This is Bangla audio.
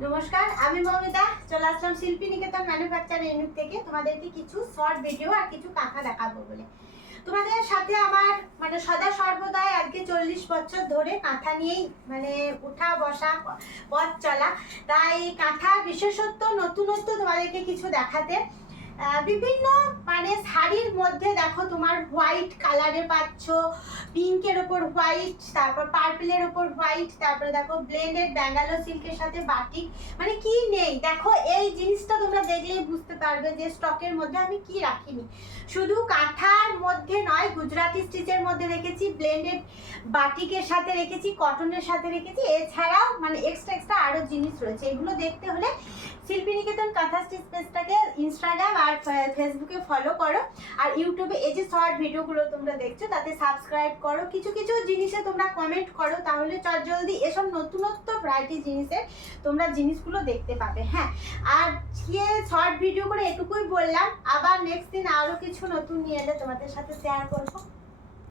নমস্কার, আমি মৌমিতা। চলে আসলাম শিল্পী নিকেতন ম্যানুফ্যাকচার ইউনিট থেকে তোমাদেরকে কিছু শর্ট ভিডিও আর কিছু কাঁথা দেখাবো বলে। তোমাদের সাথে আমার সদা সর্বদাই আজকে 40 বছর ধরে কাঁথা নিয়েই উঠা বসা পথ চলা। তাই কাঁথার বিশেষত্ব নতুনত্ব তোমাদেরকে কিছু দেখাতে বিভিন্ন শাড়ির মধ্যে দেখো তোমার হোয়াইট কালারে পাচ্ছ, পিঙ্কের ওপর হোয়াইট, তারপর পার্পলের ওপর হোয়াইট, তারপরে দেখো ব্লেন্ডেড ব্যাঙ্গালোর সিল্কের সাথে বাটিক, কি নেই দেখো। এই জিনিসটা তোমরা দেখলেই বুঝতে পারবে যে স্টকের মধ্যে আমি কি রাখিনি। শুধু কাঁথার মধ্যে নয়, গুজরাটি স্টিচের মধ্যে রেখেছি, ব্লেন্ডেড বাটিকের সাথে রেখেছি, কটনের সাথে রেখেছি, এছাড়াও এক্সট্রা আরো জিনিস রয়েছে। এগুলো দেখতে হলে শিল্পী নিকেতন কাঁথা স্টিচ পেজটাকে ইনস্টাগ্রাম আর ফেসবুকে ফলো করো, আর ইউটিউবে এই যে শর্ট ভিডিওগুলো তোমরা দেখছো তাতে সাবস্ক্রাইব করো। কিছু কিছু জিনিসে তোমরা কমেন্ট করো, তাহলে জলদি এসব নতুনত্ব ভ্যারাইটি জিনিসের তোমরা জিনিসগুলো দেখতে পাবে। হ্যাঁ, আর শর্ট ভিডিও করে এটুকুই বললাম, আবার নেক্সট দিন আরো কিছু নতুন নিয়ে এলে তোমাদের সাথে শেয়ার করবো।